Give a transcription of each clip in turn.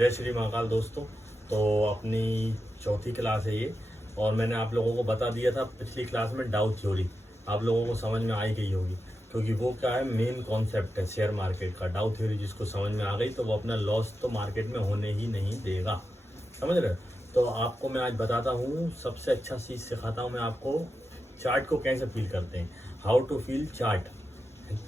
जय श्री महाकाल दोस्तों। तो अपनी चौथी क्लास है ये, और मैंने आप लोगों को बता दिया था पिछली क्लास में डाउ थ्योरी आप लोगों को समझ में आई गई होगी, क्योंकि वो क्या है, मेन कॉन्सेप्ट है शेयर मार्केट का। डाउ थ्योरी जिसको समझ में आ गई तो वो अपना लॉस तो मार्केट में होने ही नहीं देगा, समझ रहे हो। तो आपको मैं आज बताता हूँ, सबसे अच्छा चीज़ सिखाता हूँ मैं आपको, चार्ट को कैसे फील करते हैं, हाउ टू फील चार्ट।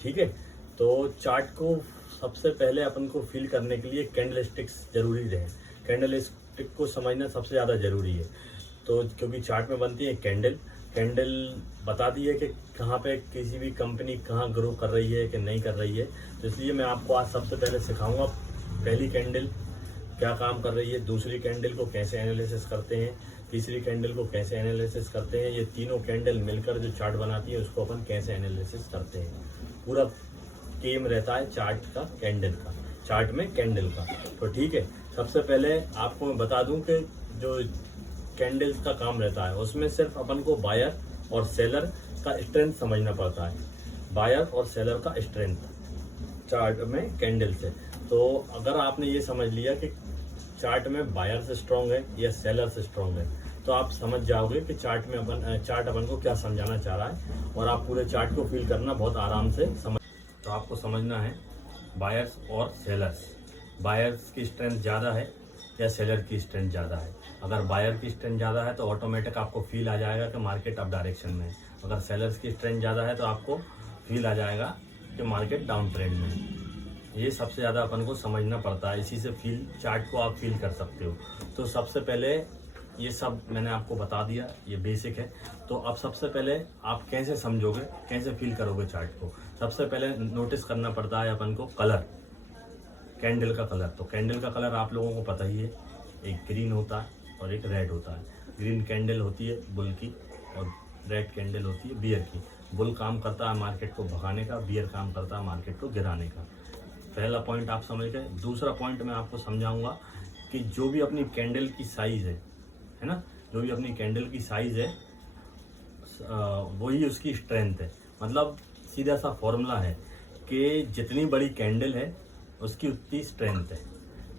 ठीक है, तो चार्ट को सबसे पहले अपन को फील करने के लिए कैंडल स्टिक्स जरूरी है। कैंडल स्टिक को समझना सबसे ज़्यादा ज़रूरी है। तो क्योंकि चार्ट में बनती है कैंडल, कैंडल बताती है कि कहाँ पे किसी भी कंपनी कहाँ ग्रो कर रही है कि नहीं कर रही है। तो इसलिए मैं आपको आज सबसे पहले सिखाऊंगा पहली कैंडल क्या काम कर रही है, दूसरी कैंडल को कैसे एनालिसिस करते हैं, तीसरी कैंडल को कैसे एनालिसिस करते हैं, ये तीनों कैंडल मिलकर जो चार्ट बनाती है उसको अपन कैसे एनालिसिस करते हैं। पूरा गेम रहता है चार्ट का, कैंडल का, चार्ट में कैंडल का। तो ठीक है, सबसे पहले आपको मैं बता दूं कि जो कैंडल्स का काम रहता है उसमें सिर्फ अपन को बायर और सेलर का स्ट्रेंथ समझना पड़ता है। बायर और सेलर का स्ट्रेंथ चार्ट में कैंडल से। तो अगर आपने ये समझ लिया कि चार्ट में बायर से स्ट्रॉन्ग है या सेलर से स्ट्रॉन्ग है, तो आप समझ जाओगे कि चार्ट अपन को क्या समझाना चाह रहा है, और आप पूरे चार्ट को फील करना बहुत आराम से समझ। तो आपको समझना है बायर्स और सेलर्स, बायर्स की स्ट्रेंथ ज़्यादा है या सेलर की स्ट्रेंथ ज़्यादा है। अगर बायर की स्ट्रेंथ ज़्यादा है तो ऑटोमेटिक आपको फील आ जाएगा कि मार्केट अप डायरेक्शन में है। अगर सेलर्स की स्ट्रेंथ ज़्यादा है तो आपको फील आ जाएगा कि मार्केट डाउन ट्रेंड में है। ये सबसे ज़्यादा अपन को समझना पड़ता है, इसी से फील चार्ट को आप फील कर सकते हो। तो सबसे पहले ये सब मैंने आपको बता दिया, ये बेसिक है। तो अब सबसे पहले आप कैसे समझोगे, कैसे फील करोगे चार्ट को, सबसे पहले नोटिस करना पड़ता है अपन को कलर, कैंडल का कलर। तो कैंडल का कलर आप लोगों को पता ही है, एक ग्रीन होता है और एक रेड होता है। ग्रीन कैंडल होती है बुल की और रेड कैंडल होती है बियर की। बुल काम करता है मार्केट को भगाने का, बियर काम करता है मार्केट को गिराने का। पहला पॉइंट आप समझ गए। दूसरा पॉइंट मैं आपको समझाऊंगा कि जो भी अपनी कैंडल की साइज़ है ना, जो भी अपनी कैंडल की साइज़ है वही उसकी स्ट्रेंथ है। मतलब सीधा सा फॉर्मूला है कि जितनी बड़ी कैंडल है उसकी उतनी स्ट्रेंथ है।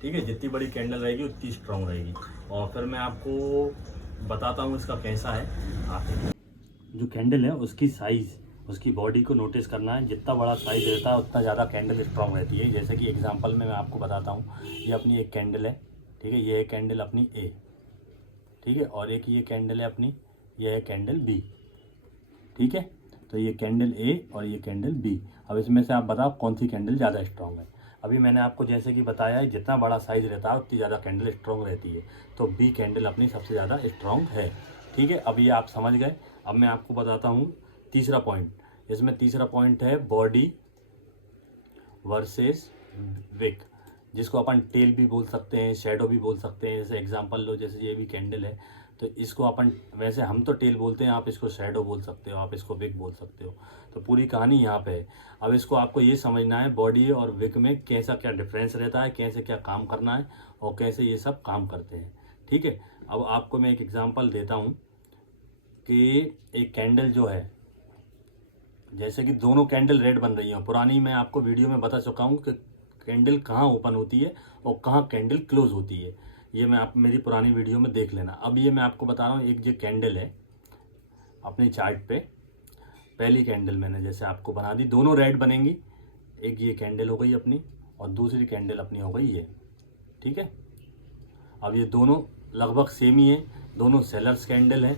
ठीक है, जितनी बड़ी कैंडल रहेगी उतनी स्ट्रॉन्ग रहेगी। और फिर मैं आपको बताता हूँ इसका कैसा है। आप जो कैंडल है उसकी साइज़, उसकी बॉडी को नोटिस करना है। जितना बड़ा साइज़ रहता है उतना ज़्यादा कैंडल स्ट्रॉन्ग रहती है। जैसे कि एग्जांपल में मैं आपको बताता हूँ, ये अपनी एक कैंडल है, ठीक है, ये है कैंडल अपनी ए, ठीक है, और एक ये कैंडल है अपनी, ये है कैंडल बी, ठीक है। तो ये कैंडल ए और ये कैंडल बी। अब इसमें से आप बताओ कौन सी कैंडल ज़्यादा स्ट्रॉन्ग है। अभी मैंने आपको जैसे कि बताया है, जितना बड़ा साइज़ रहता है उतनी ज़्यादा कैंडल स्ट्रॉन्ग रहती है। तो बी कैंडल अपनी सबसे ज़्यादा स्ट्रॉन्ग है, ठीक है। अब ये आप समझ गए। अब मैं आपको बताता हूँ तीसरा पॉइंट। इसमें तीसरा पॉइंट है बॉडी वर्सेस विक, जिसको अपन टेल भी बोल सकते हैं, शेडो भी बोल सकते हैं। जैसे एग्जांपल लो, जैसे ये भी कैंडल है तो इसको अपन, वैसे हम तो टेल बोलते हैं, आप इसको शेडो बोल सकते हो, आप इसको विक बोल सकते हो। तो पूरी कहानी यहाँ पे है। अब इसको आपको ये समझना है बॉडी और विक में कैसा क्या डिफरेंस रहता है, कैसे क्या काम करना है और कैसे ये सब काम करते हैं, ठीक है। अब आपको मैं एक एग्जाम्पल देता हूँ कि एक कैंडल जो है, जैसे कि दोनों कैंडल रेड बन रही हैं। पुरानी मैं आपको वीडियो में बता चुका हूँ कि कैंडल कहाँ ओपन होती है और कहाँ कैंडल क्लोज होती है। ये मैं आप मेरी पुरानी वीडियो में देख लेना। अब ये मैं आपको बता रहा हूँ, एक जो कैंडल है अपनी चार्ट पे, पहली कैंडल मैंने जैसे आपको बना दी, दोनों रेड बनेंगी। एक ये कैंडल हो गई अपनी और दूसरी कैंडल अपनी हो गई ये, ठीक है। अब ये दोनों लगभग सेम ही है, दोनों सेलर्स कैंडल हैं,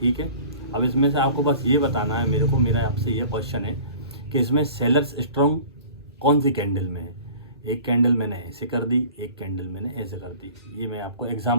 ठीक है। अब इसमें से आपको बस ये बताना है मेरे को, मेरा आपसे ये क्वेश्चन है कि इसमें सेलर्स स्ट्रॉन्ग कौन सी कैंडल में है। एक कैंडल मैंने ऐसे कर दी, एक कैंडल मैंने ऐसे कर दी। ये मैं आपको एग्जाम्पल